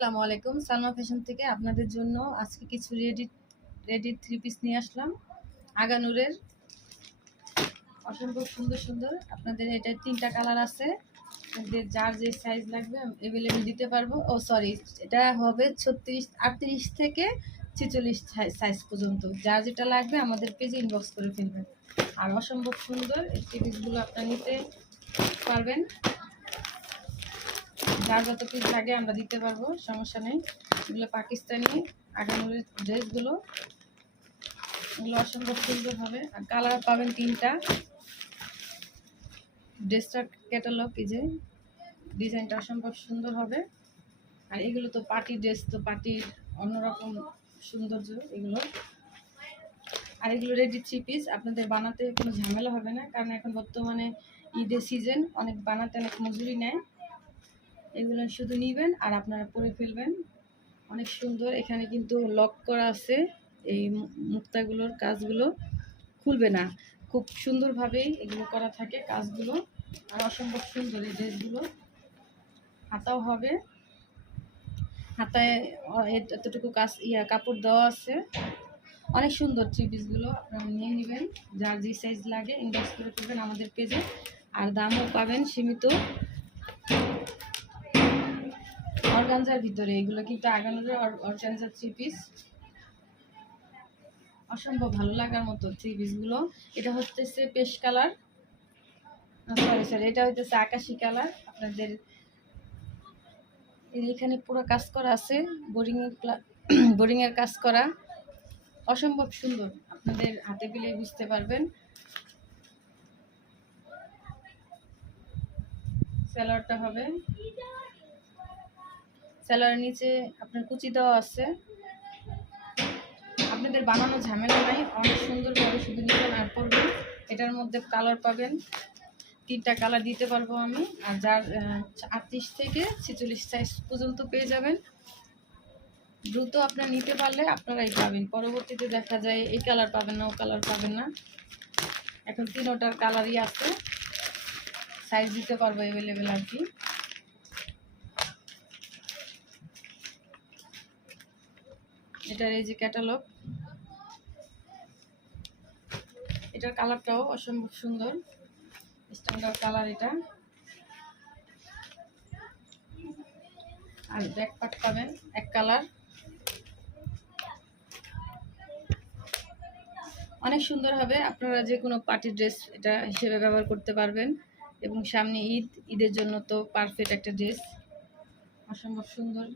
আসসালামু আলাইকুম। সালমা ফ্যাশন থেকে আপনাদের জন্য আজকে কিছু রেডি থ্রি পিস নিয়ে আসলাম। আগানুরের অসম্ভব সুন্দর সুন্দর। আপনাদের এটা 3টা কালার আছে, যার যে সাইজ লাগবে অ্যাভেলেবেল দিতে পারবো। সরি, এটা হবে 38 থেকে 46 সাইজ পর্যন্ত। যার যেটা লাগবে আমাদের পেজে ইনবক্স করে ফেলবেন। আর অসম্ভব সুন্দর এই থ্রি পিসগুলো আপনারা নিতে পারবেন। যার যত পিস লাগে আমরা দিতে পারবো, সমস্যা নেই। এগুলো পাকিস্তানি আগানুরের ড্রেসগুলো, এগুলো অসম্ভব সুন্দর হবে। আর কালার পাবেন 3টা। ড্রেসটার ক্যাটালগ, এই যে ডিজাইনটা অসম্ভব সুন্দর হবে। আর এগুলো তো পার্টি ড্রেস, তো পার্টির অন্যরকম সৌন্দর্য এগুলো। আর এগুলো রেডি থ্রি পিস, আপনাদের বানাতে কোনো ঝামেলা হবে না, কারণ এখন বর্তমানে ঈদের সিজন, অনেক বানাতে অনেক মজুরি নেয়। এগুলো শুধু নিবেন আর আপনারা পরে ফেলবেন। অনেক সুন্দর। এখানে কিন্তু লক করা আছে, এই মুক্তাগুলোর কাজগুলো খুলবে না, খুব সুন্দরভাবেই এগুলো করা থাকে কাজগুলো। আর অসম্ভব সুন্দর এই ড্রেসগুলো। হাতাও হবে, হাতায় এতটুকু কাজ কাপড় দেওয়া আছে। অনেক সুন্দর থ্রি পিসগুলো, আপনারা নিয়ে নেবেন। যার যে সাইজ লাগে ইনবক্স করে ফেলবেন আমাদের পেজে। আর দামও পাবেন সীমিত। অর্গানজার ভিতরে এগুলো কিন্তু আগানোর অর্গানজার থ্রি পিস, অসম্ভব ভালো লাগার মতো থ্রি পিসগুলো। এটা হচ্ছে পেশ কালার, সরি এটা হচ্ছে আকাশি কালার। আপনাদের এখানে পুরো কাজ করা আছে, বোরিংয়ের কাজ করা, অসম্ভব সুন্দর। আপনাদের হাতে পেলে বুঝতে পারবেন। স্যালোয়ারটা হবে, স্যালোয়ারের নিচে আপনার কুচি দেওয়া আছে। আপনাদের বানানো ঝামেলা নাই, অনেক সুন্দরভাবে শুধু নিবেন আর পরবেন। এটার মধ্যে কালার পাবেন 3টা কালার দিতে পারবো আমি। আর যার 38 থেকে 46 সাইজ পর্যন্ত পেয়ে যাবেন। দ্রুত আপনারা নিতে পারলে আপনারাই পাবেন, পরবর্তীতে দেখা যায় এই কালার পাবেন না, ও কালার পাবেন না। এখন 3টার কালারই আছে, সাইজ দিতে পারবো অ্যাভেলেবেল আর কি। এটার এই যে ক্যাটালগ, এটার কালারটাও অসম্ভব সুন্দর, স্ট্যান্ডার্ড কালার এটা। আর ব্যাক পার্ট পাবেন এক কালার, অনেক সুন্দর হবে। আপনারা যে কোনো পার্টি ড্রেস এটা হিসেবে ব্যবহার করতে পারবেন। এবং সামনে ঈদের জন্য তো পারফেক্ট একটা ড্রেস, অসম্ভব সুন্দর।